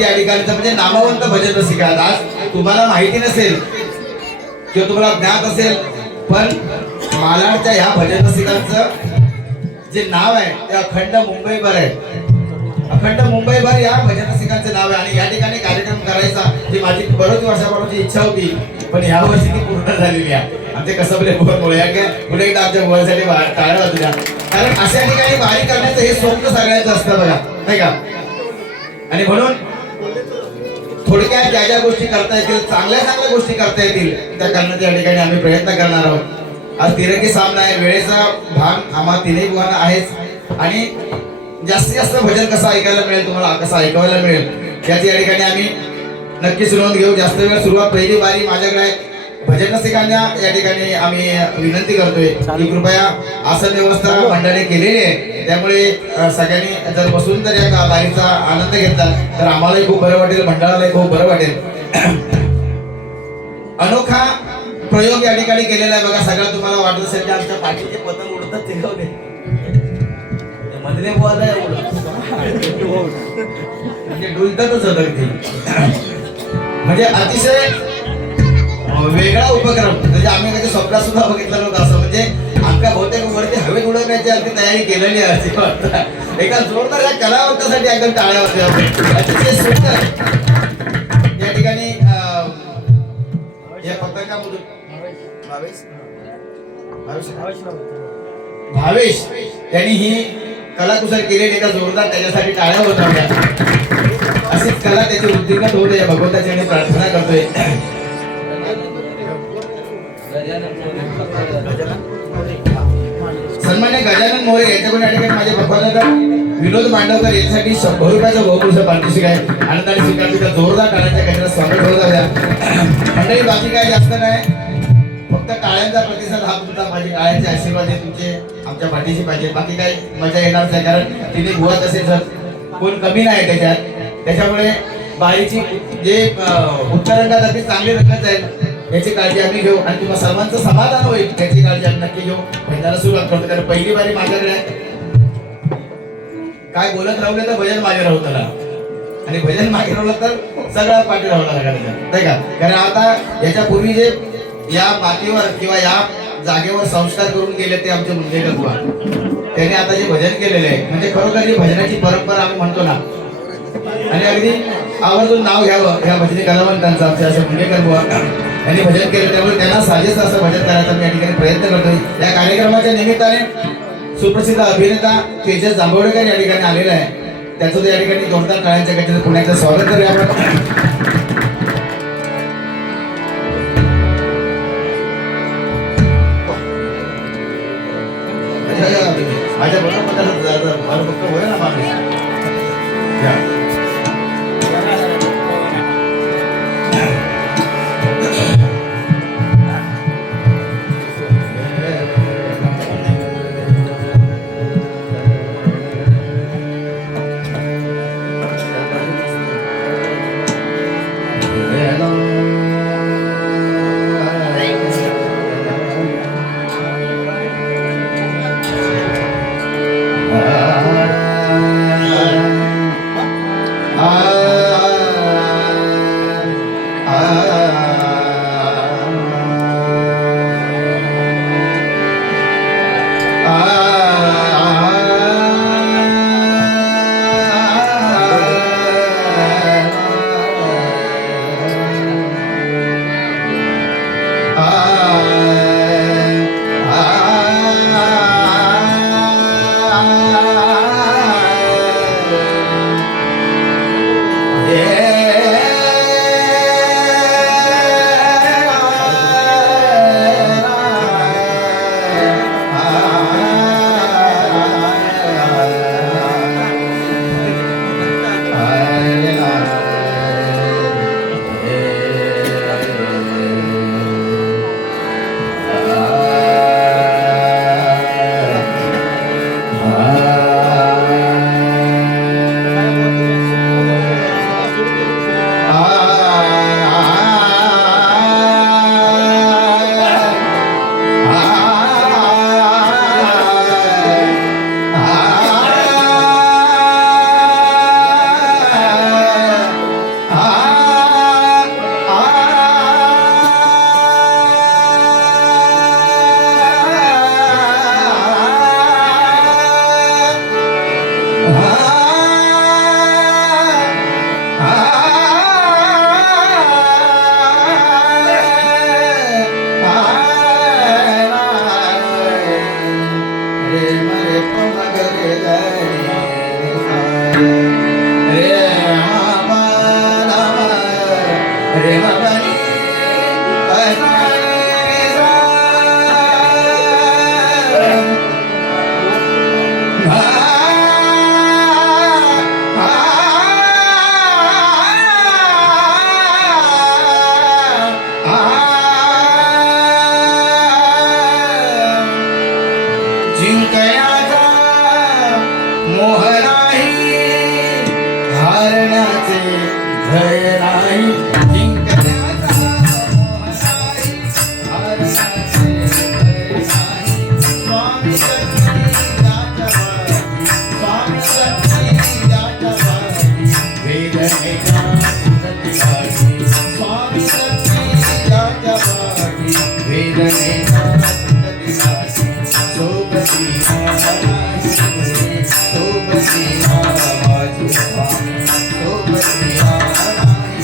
या ठिकाणचं म्हणजे नामवंत भजन रसिक आहेत. आज तुम्हाला माहिती नसेल किंवा तुम्हाला ज्ञात असेल, पण मालाडच्या ह्या भजन रसिकांचं जे नाव आहे ते अखंड मुंबईभर आहे. अखंड मुंबईभर या भजन रसिकांचं नाव आहे. आणि या ठिकाणी कार्यक्रम करायचा जी माझी बरोच वर्षापासूनची इच्छा होती, पण ह्या वर्षी ती पूर्ण झालेली आहे. आमचे कसबले मुळे पुढे एकदा आमच्या मुलासाठी टाळ्या वाजू द्या. कारण अशा ठिकाणी वारी करण्याचं हे स्वप्न सगळ्यांचं असतं बघा, नाही का. आणि म्हणून थोडक्यात ज्या ज्या गोष्टी करता येतील, चांगल्या गोष्टी करता येतील त्या करण्याच्या या ठिकाणी आम्ही प्रयत्न करणार आहोत. आज तिरंगी सामना आहे, वेळेचा भाग आम्हा तिन्ही गुणांना आहेच. आणि जास्तीत जास्त भजन कसं ऐकायला मिळेल, तुम्हाला कसं ऐकायला मिळेल याची या ठिकाणी आम्ही नक्कीच नोंद घेऊ. जास्त वेळ सुरुवात पहिली बारी माझ्याकडे भजन रसिकांना या ठिकाणी आम्ही विनंती करतोय की कृपया आसन व्यवस्था मंडळी केलेली आहे, त्यामुळे सगळ्यांनी जर बसून जर या बारीचा आनंद घेतला तर आम्हालाही खूप बरं वाटेल, मंडळालाही खूप बरं वाटेल. अनोखा प्रयोग या ठिकाणी केलेला आहे बघा. सगळं तुम्हाला वाटत असेल की आमच्या पाठीचे पतंग उडतात ते मधले बोला म्हणजे डुलतातच होतं ते. म्हणजे अतिशय वेगळा उपक्रम, म्हणजे आम्ही कधी स्वप्नात सुद्धा बघितलं नव्हतं असं. म्हणजे आमच्या बहुतेक वरती हवेत उडवण्याची अगदी तयारी केलेली आहे. एका जोरदार या कलावंतासाठी एकदम टाळ्या होत्या. अतिशय सुंदर या ठिकाणी या पतंगामधून भावेश यांनी ही कलाकुसर केलेली एका जोरदार त्याच्यासाठी टाळ्या होत होत्या. अशीच कला त्याची उद्दीपक होते या भगवंताची आणि प्रार्थना करतोय. सन्मान्य गजानन मोरे यांच्याकडून या ठिकाणी माझे पप्पा विनोद मांडवकर यांच्यासाठी 100 रुपयाचा बहुपुरुष पारितोषिक आहे. आनंदाने स्वीकारतो. जोरदार टाळ्यांच्या गजरात स्वागत होत आहे. मंडळी बाकी काय जास्त नाही, फक्त टाळ्यांचा प्रतिसाद हा तुमचा पाहिजे, टाळ्यांचे आशीर्वाद हे तुमचे आमच्या पाठीशी पाहिजे. बाकी काही मजा येणार नाही, कारण तिने बुवात असेल तर कोण कमी नाही त्याच्यात. त्याच्यामुळे बाईची जे उत्तरांगात अगदी चांगली रंगत जाईल याची काळजी आम्ही घेऊ आणि तुम्हाला सर्वांचं समाधान होईल याची काळजी आम्ही नक्की घेऊ. भजनाला सुरुवात करतो, कारण पहिली बारी माझ्याकडे काय बोलत राहू तर भजन मागे राहू त्याला, आणि भजन मागे राहलं तर सगळं पाठी राहावं लागेल, नाही का. कारण आता याच्या पूर्वी जे या मातीवर किंवा या जागेवर संस्कार करून गेले ते आमचे मुंडेकर बुवा, त्याने आता जे भजन केलेले आहे म्हणजे खरोखर जी भजनाची परंपरा आम्ही म्हणतो ना, आणि अगदी आवर्जून नाव घ्यावं ह्या भजनी कलावंतांचं आमचे असे मुंडेकर बुवा यांनी भजन केलं, त्यामुळे त्यांना साजेस असं भजन करायचा मी या ठिकाणी प्रयत्न करतोय. या कार्यक्रमाच्या निमित्ताने सुप्रसिद्ध अभिनेता तेजस जांभवडेकर या ठिकाणी आलेला आहे, त्याचं या ठिकाणी जोरदार टाळ्यांच्या गजरात पुण्याचं स्वागत करूया आपण. माझ्या बरोबर होय ना माणूस. जिंकण्याचा मोह नाही, हारण्याचे भय नाही. जिंकण्याचा मोह नाही, हारण्याचे भय नाही. स्वामी सच्चिदानंद स्वामी सच्चिदानंद वेदनेच्या प्रतिवादी स्वामी सच्चिदानंद वेदनेच्या प्रतिवादी सोबती रामाची सोबती रामाची स्वामी सोबती रामाची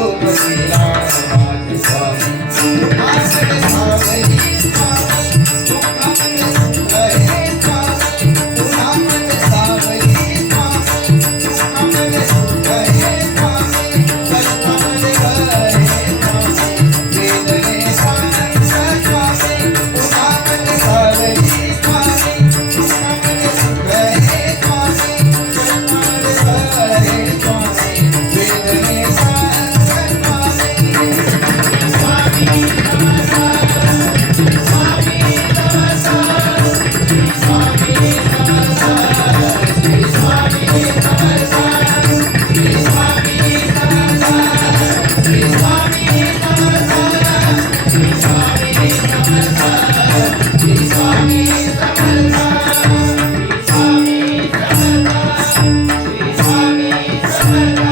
सोबती रामाची स्वामी आसरे सावली स्वामी दुःखामध्ये सुख हे स्वामी दुःखामध्ये सावली स्वामी दुःखामध्ये सुख हे स्वामी कष्टामध्ये घर हे स्वामी वेदनेचा आनंद स्वामी दुःखामध्ये सावली स्वामी दुःखामध्ये सुख हे स्वामी कष्टामध्ये घर हे स्वामी वेदनेचा आनंद स्वामी स्वामी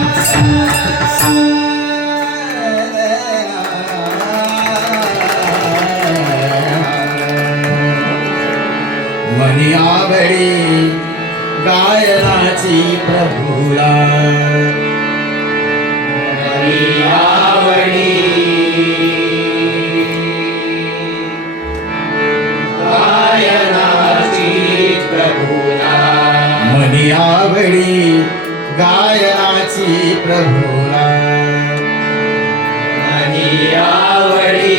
मनी आवडी गायनाची प्रभूला मनी आवडी गायनाची प्रभूला मनी आवडी गायनाची प्रभूला मनी आवडी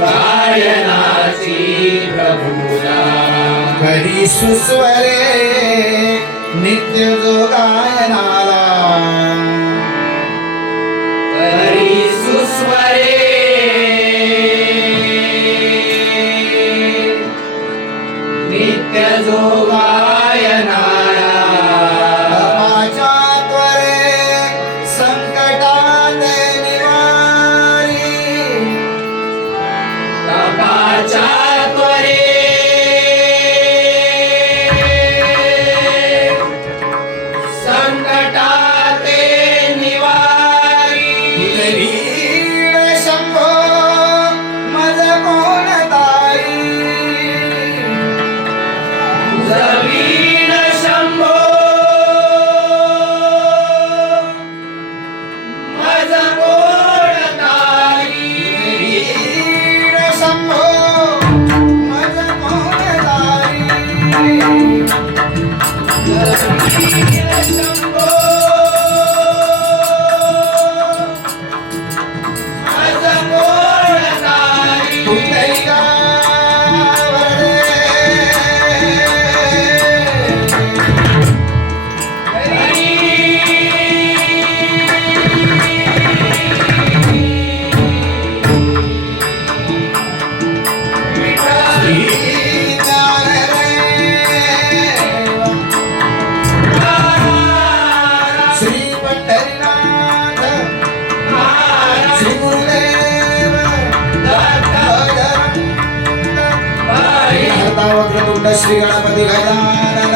गायनाची प्रभूला कधी सुस्वरे नित्य जो गायनाला कधी सुस्वरे नित्य जो गायनाला माझ्या त्वरे संकटात निवारी तपाच्या त्वरे संकटात निवारी तुझवीण शंभो मज कोण तारी तुझवीण शंभो मज कोण तारी तुझवीण शंभो मज कोण तारी तुझवीण शंभो मज कोण तारी पुंडलिका श्री पंढरीनाथ श्री गुरुदेव वक्रतुंड श्री गणपती गजानन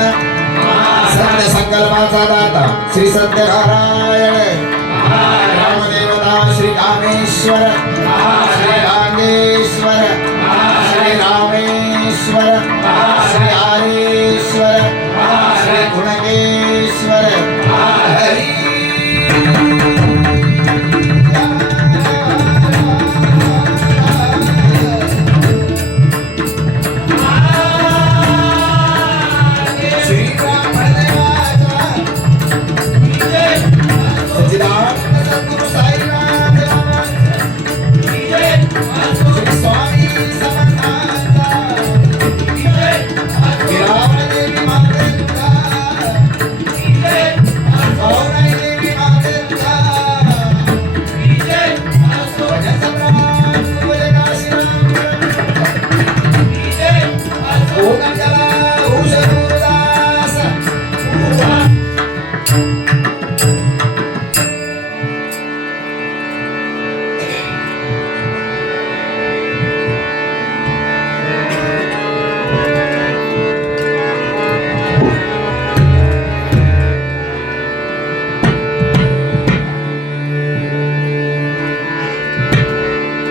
सत्य संकल्पाचा दाता श्री सत्यनारायण रामदेवता श्री कामेश्वर श्री रांगेश्वर श्री रामेश्वर श्री हरेश्वर श्री गुणगेश्वर हरी सच्चिदानंद सद्गुरु साईनाथ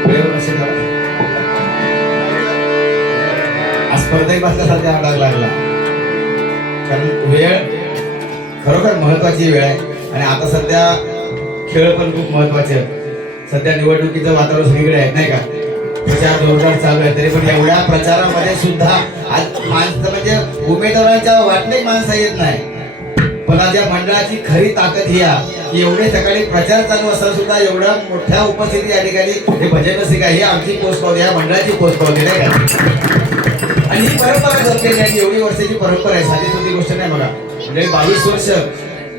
वेळेवर असे करा. आज स्पर्धेक बसल्यासारखा आडाग लागला, कारण वेळ खरोखर महत्वाची वेळ आहे. आणि आता सध्या खेळ पण खूप महत्वाचे आहेत. सध्या निवडणुकीचं वातावरण सगळीकडे आहे नाही का, प्रचार जोरदार चालू आहे. तरी पण एवढ्या प्रचारामध्ये सुद्धा आज माणसं म्हणजे उमेदवारांच्या वाटणे माणसं येत नाही. पण आज या मंडळाची खरी ताकद ही आहे की एवढे सकाळी प्रचार चालू असताना सुद्धा एवढ्या मोठ्या उपस्थिती या ठिकाणी हे भजन रसिका ही आमची पोस्ट पावली, या मंडळाची पोस्ट पावली नाही का. आणि ही परंपरा जपलेली आहे, एवढी वर्षाची परंपरा आहे, साधी सुधी गोष्ट नाही. बघा म्हणजे 22 वर्ष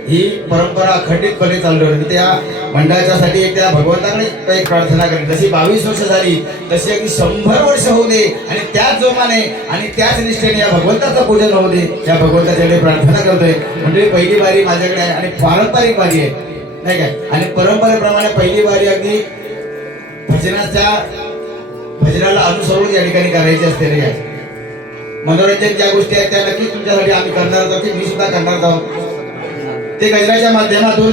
ही परंपरा अखंडितपणे चालू होती. त्या मंडळाच्यासाठी एक त्या भगवंताकडे एक प्रार्थना करेन, जशी 22 वर्ष झाली तशी अगदी 100 वर्ष होऊ दे आणि त्याच जोमाने आणि त्याच निष्ठेने या भगवंताचं पूजन होऊ दे, या भगवंताच्याकडे प्रार्थना करतोय. म्हणजे पहिली बारी माझ्याकडे आहे आणि पारंपरिक बारी आहे नाही काय. आणि परंपरेप्रमाणे पहिली बारी अगदी भजनाला अनुसरून या ठिकाणी करायची असते नाही काय. मनोरंजन ज्या गोष्टी आहेत त्या नक्कीच तुमच्यासाठी आम्ही करणार आहोत, की मी सुद्धा करणार आहोत. ते गजराच्या माध्यमातून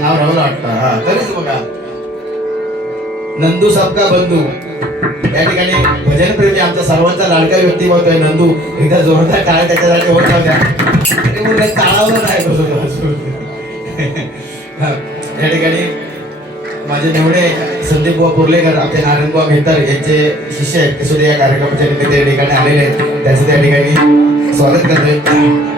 नाव राहुल वाटतं, हा तरीच बघा नंदू सबका बंधू या ठिकाणी भजन प्रेमी आमचा सर्वांचा लाडका व्यक्ती होतोय नंदू. एकदा जोरदार टाळ त्याच्यासाठी होत नव्हत्या, टाळावलं नाही. या ठिकाणी माझे निवडे संदीप बुवा कुर्लेकर, आपले नारायण बुवा मेहतर यांचे शिष्य आहेत, ते सुद्धा या कार्यक्रमाच्या निमित्त या ठिकाणी आलेले आहेत. त्यांचं त्या ठिकाणी स्वागत करतोय.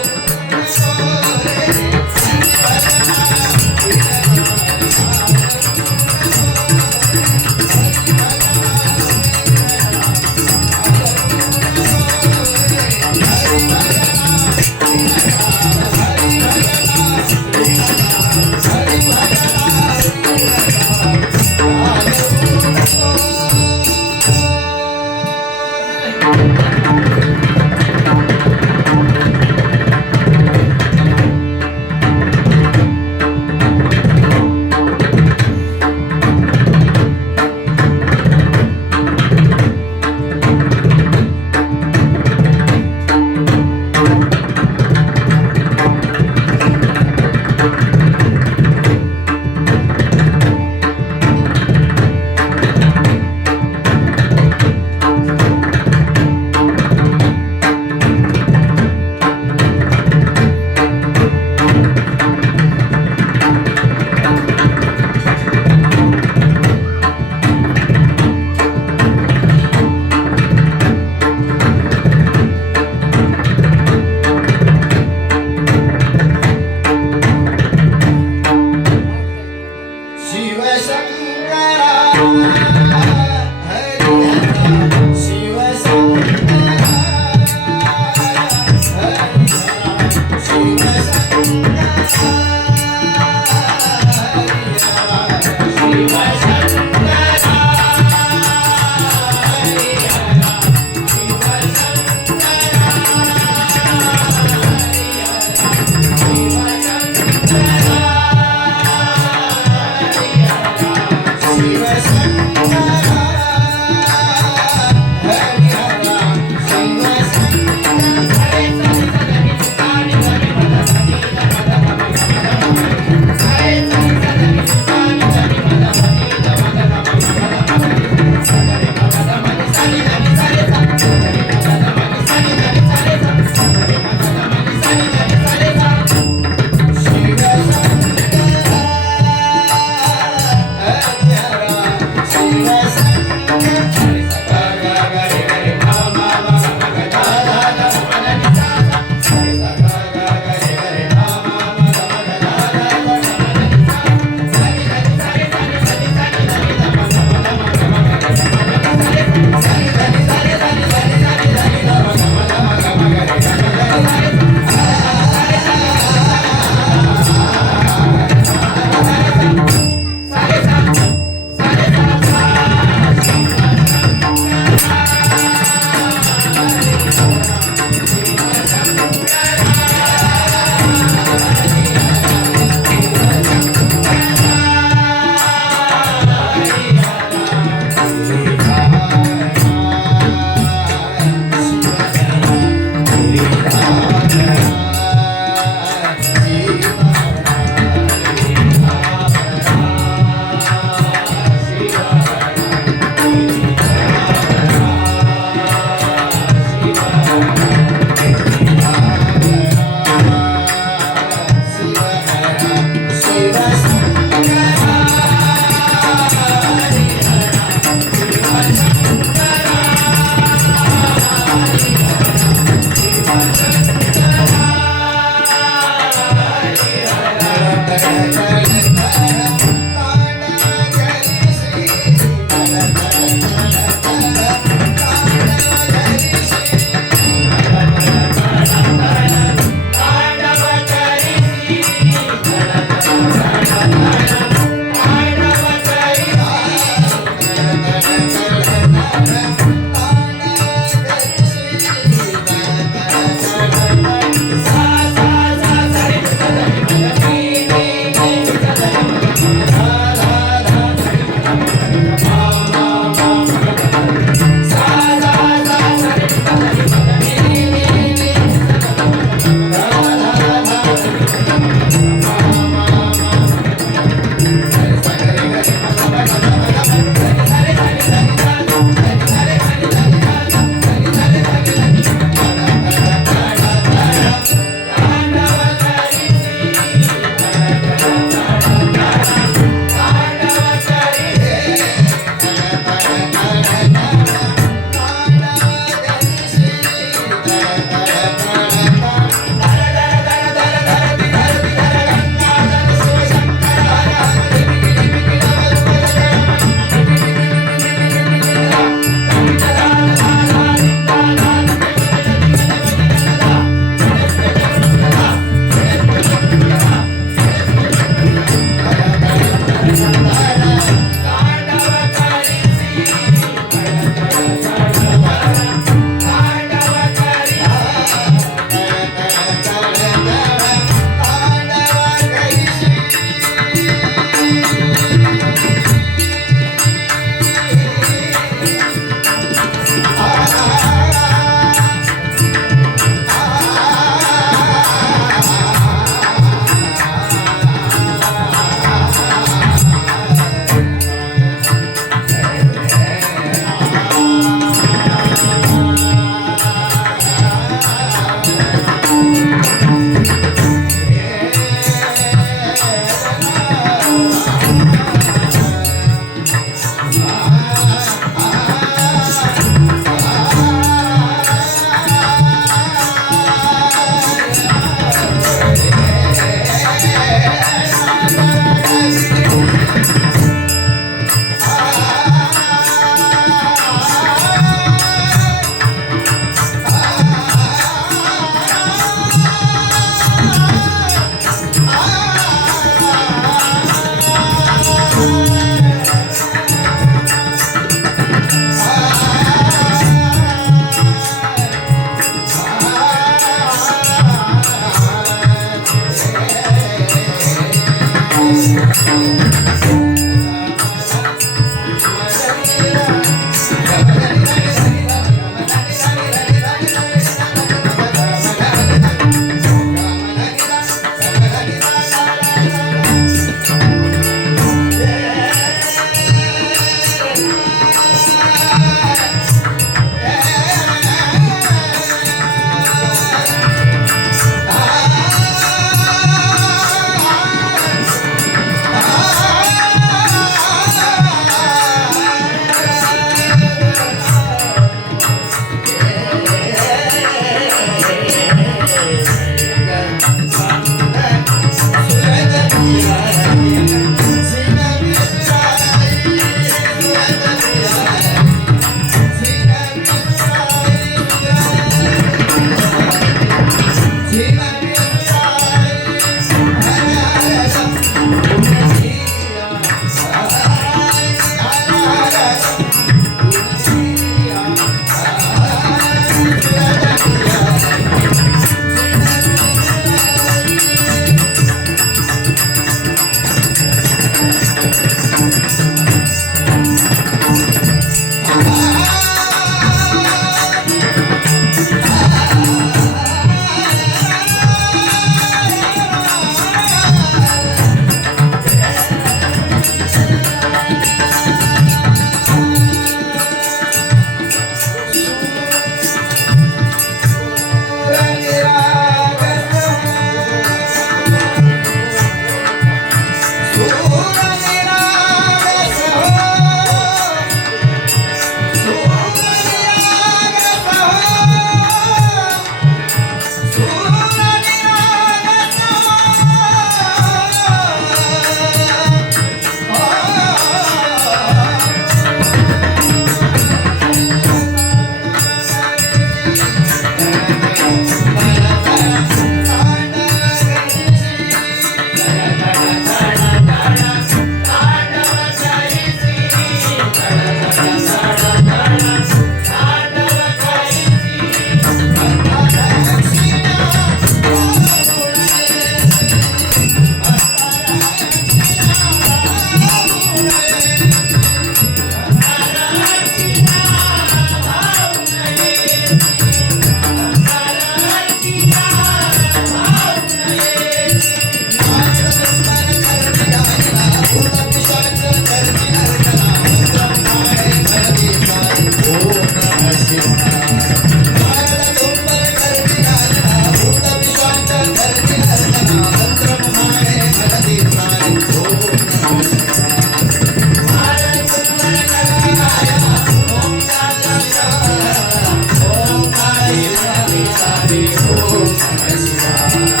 Hare Hare, Om Namah Shivaya.